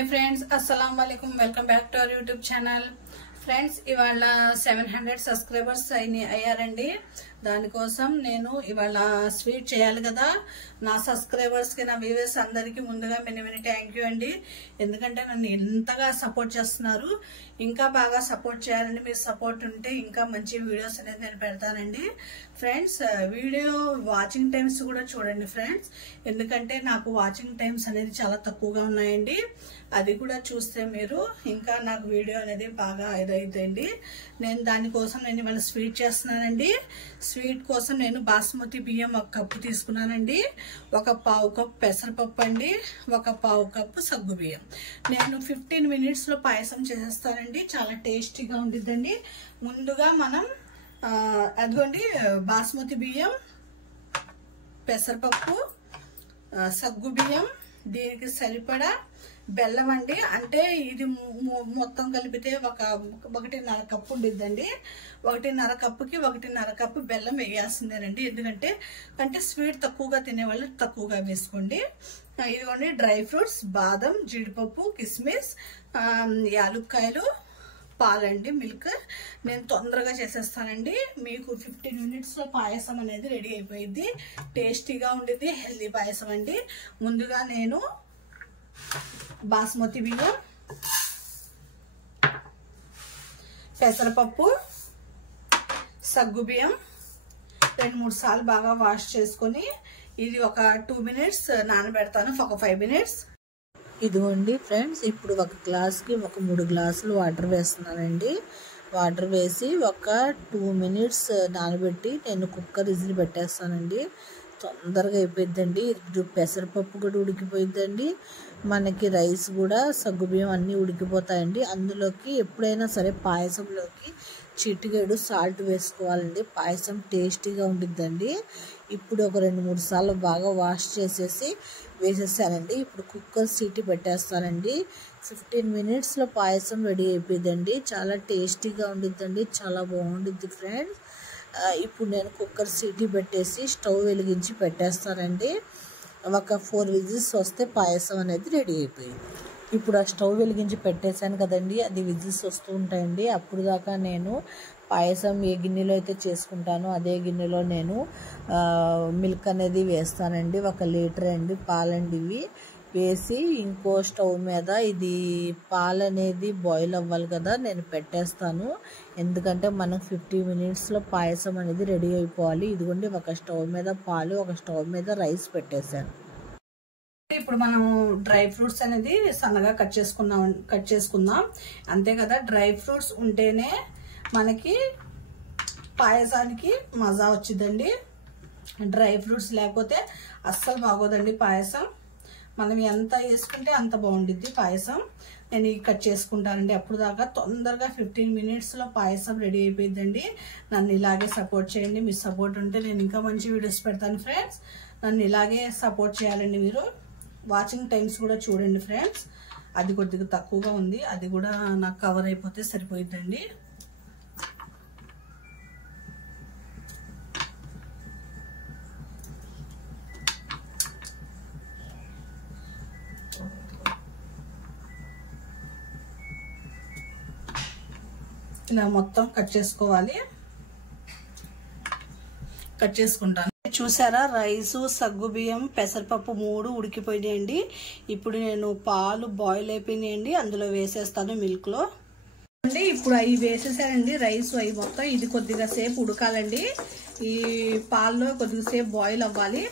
Hi friends, అస్సలం వాలేకుమ్. Welcome back to our YouTube channel. Friends, ఇవాళ 700 సబ్స్క్రైబర్స్ అయ్యారండి. దానికోసం నేను ఇవాళ స్వీట్ చేయాలి కదా. నా సబ్స్క్రైబర్స్ కి, నా వ్యూవర్స్ అందరికీ ముందుగా మెనీ థ్యాంక్ యూ అండి. ఎందుకంటే నన్ను ఎంతగా సపోర్ట్ చేస్తున్నారు. ఇంకా బాగా సపోర్ట్ చేయాలండి. మీరు సపోర్ట్ ఉంటే ఇంకా మంచి వీడియోస్ అనేది నేను పెడతానండి. ఫ్రెండ్స్, వీడియో వాచింగ్ టైమ్స్ కూడా చూడండి ఫ్రెండ్స్. ఎందుకంటే నాకు వాచింగ్ టైమ్స్ అనేది చాలా తక్కువగా ఉన్నాయండి. అది కూడా చూస్తే మీరు ఇంకా నాకు వీడియో అనేది బాగా ఇదైందండి. నేను దానికోసం నేను ఇవాళ స్వీట్ చేస్తున్నానండి. స్వీట్ కోసం నేను బాస్మతి బియ్యం 1 కప్పు తీసుకున్నానండి. 1/4 కప్పు పెసరపప్పు అండి, 1/4 కప్పు సగ్గు బియ్యం. నేను 15 minutes లో పాయసం చేసేస్తానండి. చాలా టేస్టీగా ఉండిద్దండి. ముందుగా మనం అదిగోండి బాస్మతి బియ్యం, పెసరపప్పు, సగ్గు బియ్యం, దీనికి సరిపడా బెల్లం అండి. అంటే ఇది మొత్తం కలిపితే 1.5 కప్పు ఉండిద్దండి. 1.5 కప్పుకి 1.5 కప్పు బెల్లం వేయాల్సిందేనండి. ఎందుకంటే స్వీట్ తక్కువగా తినేవాళ్ళు తక్కువగా వేసుకోండి. ఇదిగోండి డ్రై ఫ్రూట్స్, బాదం, జీడిపప్పు, కిస్మిస్, యాలుక్కాయలు, పాలండి, మిల్క్. నేను తొందరగా చేసేస్తానండి. మీకు 15 minutes లో పాయసం అనేది రెడీ అయిపోయింది. టేస్టీగా ఉండిద్ది, హెల్దీ పాయసం అండి. ముందుగా నేను బాస్మతి బియ్యం, పెసరపప్పు, సగ్గు బియ్యం 2-3 సార్లు బాగా వాష్ చేసుకొని ఇది ఒక 2 minutes నానబెడతాను. ఒక 5 minutes. ఇదిగోండి ఫ్రెండ్స్, ఇప్పుడు 1 గ్లాస్కి 3 గ్లాసులు వాటర్ వేస్తున్నానండి. వాటర్ వేసి ఒక 2 minutes నానబెట్టి నేను కుక్కర్ విజిల్ పెట్టేస్తానండి. తొందరగా అయిపోయిందండి. పెసరపప్పు కూడా ఉడికిపోయిందండి. మనకి రైస్ కూడా, సగ్గుబియ్యం అన్నీ ఉడికిపోతాయండి. అందులోకి ఎప్పుడైనా సరే పాయసంలోకి చిటికెడు సాల్ట్ వేసుకోవాలండి. పాయసం టేస్టీగా ఉండిద్దండి. ఇప్పుడు ఒక 2-3 సార్లు బాగా వాష్ చేసేసి వేసేసానండి. ఇప్పుడు కుక్కర్ సీటీ పెట్టేస్తానండి. 15 minutesలో పాయసం రెడీ అయిపోయిందండి. చాలా టేస్టీగా ఉండిద్దండి. చాలా బాగుండిద్ది ఫ్రెండ్స్. ఇప్పుడు నేను కుక్కర్ సీటీ పెట్టేసి స్టవ్ వెలిగించి పెట్టేస్తానండి. ఒక 4 whistles వస్తే పాయసం అనేది రెడీ అయిపోయింది. ఇప్పుడు ఆ స్టవ్ వెలిగించి పెట్టేశాను కదండి, అది విజిల్స్ వస్తూ ఉంటాయండి. అప్పుడు దాకా నేను పాయసం ఏ గిన్నెలో అయితే చేసుకుంటానో అదే గిన్నెలో నేను మిల్క్ అనేది వేస్తానండి. 1 లీటర్ అండి పాలండి. ఇవి వేసి ఇంకో స్టవ్ మీద ఇది పాలు అనేది బాయిల్ అవ్వాలి కదా, నేను పెట్టేస్తాను. ఎందుకంటే మనం 15 minutesలో పాయసం అనేది రెడీ అయిపోవాలి. ఇదిగోండి ఒక స్టవ్ మీద పాలు, ఒక స్టవ్ మీద రైస్ పెట్టేశాను. ఇప్పుడు మనం డ్రై ఫ్రూట్స్ అనేది సన్నగా కట్ చేసుకుందాం. అంతే కదా, డ్రై ఫ్రూట్స్ ఉంటేనే మనకి పాయసానికి మజా వచ్చిందండి. డ్రై ఫ్రూట్స్ లేకపోతే అస్సలు బాగోదండి పాయసం. మనం ఎంత వేసుకుంటే అంత బాగుండిద్ది పాయసం. నేను కట్ చేసుకుంటానండి. అప్పుడు దాకా తొందరగా 15 minutesలో పాయసం రెడీ అయిపోయిందండి. నన్ను ఇలాగే సపోర్ట్ చేయండి. మీ సపోర్ట్ ఉంటే నేను ఇంకా మంచి వీడియోస్ పెడతాను ఫ్రెండ్స్. నన్ను ఇలాగే సపోర్ట్ చేయాలండి మీరు. వాచింగ్ టైమ్స్ కూడా చూడండి ఫ్రెండ్స్. అది కొద్దిగా తక్కువగా ఉంది, అది కూడా నాకు కవర్ అయిపోతే సరిపోయిద్దండి. ఇలా మొత్తం కట్ చేసుకోవాలి. కట్ చేసుకుంటాను. చూసారా, రైసు, సగ్గు బియ్యం, పెసరపప్పు 3 ఉడికిపోయినాయండి. ఇప్పుడు నేను పాలు బాయిల్ అయిపోయినాయండి, అందులో వేసేస్తాను మిల్క్లో అండి. ఇప్పుడు అవి వేసేసానండి, రైస్ అవి మొత్తం. ఇది కొద్దిగా సేపు ఉడకాలండి. ఈ పాల్లో కొద్దిగా సేపు బాయిల్ అవ్వాలి.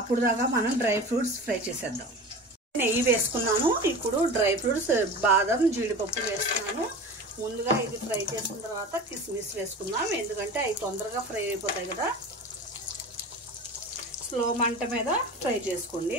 అప్పుడు దాకా మనం డ్రై ఫ్రూట్స్ ఫ్రై చేసేద్దాం. నెయ్యి వేసుకున్నాను. ఇప్పుడు డ్రై ఫ్రూట్స్, బాదం, జీడిపప్పు వేస్తున్నాను. ముందుగా ఇది ఫ్రై చేసిన తర్వాత కిస్మిస్ వేసుకుందాం. ఎందుకంటే అవి తొందరగా ఫ్రై అయిపోతాయి కదా. స్లో మంట మీద ఫ్రై చేసుకోండి.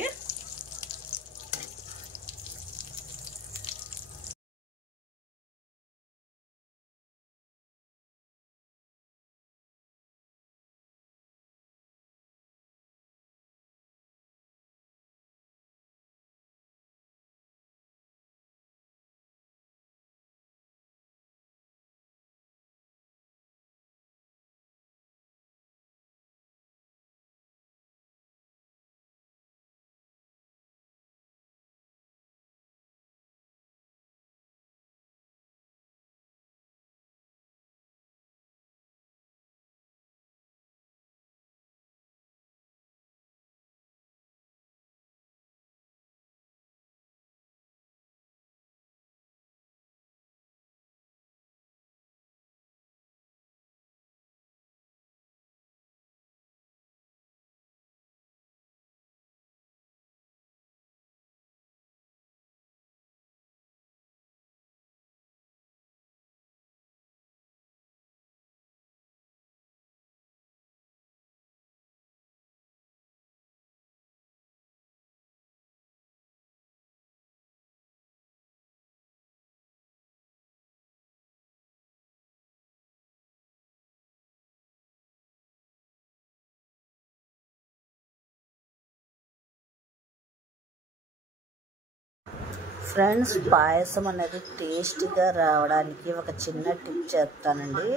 ఫ్రెండ్స్, పాయసం అనేది టేస్టీగా రావడానికి ఒక చిన్న టిప్ చెప్తానండి.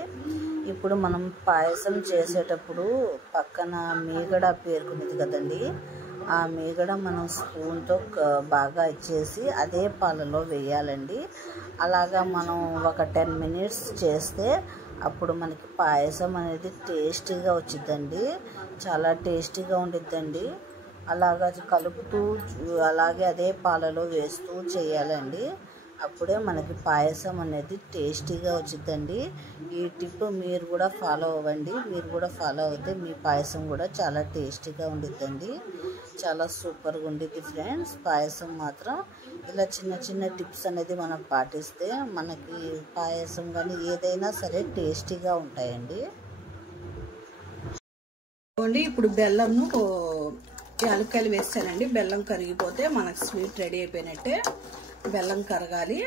ఇప్పుడు మనం పాయసం చేసేటప్పుడు పక్కన మీగడ పేరుకునేది కదండి, ఆ మీగడ మనం స్పూన్తో బాగా ఇచ్చేసి అదే పాలలో వేయాలండి. అలాగా మనం ఒక 10 మినిట్స్ చేస్తే అప్పుడు మనకి పాయసం అనేది టేస్టీగా వచ్చిద్దండి, చాలా టేస్టీగా ఉండిద్దండి. అలాగా కలుపుతూ అలాగే అదే పాలలో వేస్తూ చేయాలండి. అప్పుడే మనకి పాయసం అనేది టేస్టీగా వచ్చిద్దండి. ఈ టిప్ మీరు కూడా ఫాలో అవ్వండి. మీరు కూడా ఫాలో అవుతే మీ పాయసం కూడా చాలా టేస్టీగా ఉండిద్దండి, చాలా సూపర్గా ఉండిద్ది ఫ్రెండ్స్. పాయసం మాత్రం ఇలా చిన్న చిన్న టిప్స్ అనేది మనం పాటిస్తే మనకి పాయసం కానీ ఏదైనా సరే టేస్టీగా ఉంటాయండి. ఇప్పుడు బెల్లంను యాలక్కాయలు వేస్తానండి. బెల్లం కరిగిపోతే మనకు స్వీట్ రెడీ అయిపోయినట్టే. బెల్లం కరగాలి,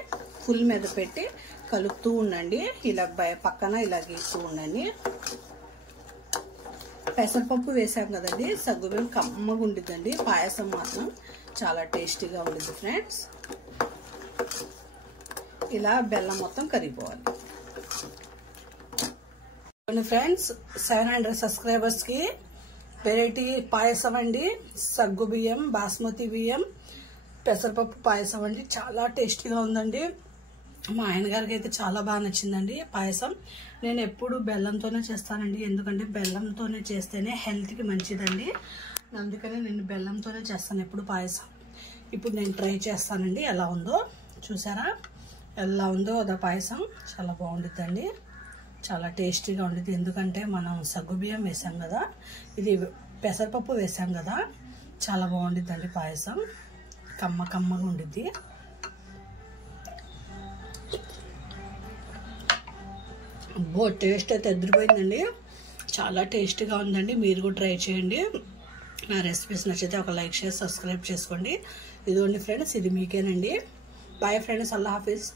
ఫుల్ మీద పెట్టి కలుపుతూ ఉండండి. ఇలా పక్కన ఇలా గీస్తూ ఉండండి. పెసరపప్పు వేసాం కదండి, సగ్గుబియ్యం కమ్మగా ఉండిద్దండి. పాయసం మాత్రం చాలా టేస్టీగా ఉండిద్ది ఫ్రెండ్స్. ఇలా బెల్లం మొత్తం కరిగిపోవాలి ఫ్రెండ్స్. 700 సబ్స్క్రైబర్స్కి వెరైటీ పాయసం అండి. సగ్గు బియ్యం, బాస్మతి బియ్యం, పెసరపప్పు పాయసం అండి. చాలా టేస్టీగా ఉందండి. మా ఆయన గారికి అయితే చాలా బాగా నచ్చిందండి పాయసం. నేను ఎప్పుడు బెల్లంతోనే చేస్తానండి, ఎందుకంటే బెల్లంతోనే చేస్తేనే హెల్త్కి మంచిదండి. అందుకనే నేను బెల్లంతోనే చేస్తాను ఎప్పుడు పాయసం. ఇప్పుడు నేను ట్రై చేస్తానండి ఎలా ఉందో. చూసారా ఎలా ఉందో అదా పాయసం. చాలా బాగుండిద్దండి, చాలా టేస్టీగా ఉండేది. ఎందుకంటే మనం సగ్గుబియ్యం వేసాం కదా, ఇది పెసరపప్పు వేసాం కదా, చాలా బాగుండిద్దండి పాయసం. కమ్మగా ఉండిద్ది. టేస్ట్ అయితే ఎదిరిపోయిందండి, చాలా టేస్టీగా ఉందండి. మీరు కూడా ట్రై చేయండి. నా రెసిపీస్ నచ్చితే ఒక లైక్, షేర్, సబ్స్క్రైబ్ చేసుకోండి. ఇదిగోండి ఫ్రెండ్స్, ఇది మీకేనండి. బాయ్ ఫ్రెండ్స్, అల్లా హాఫీజ్.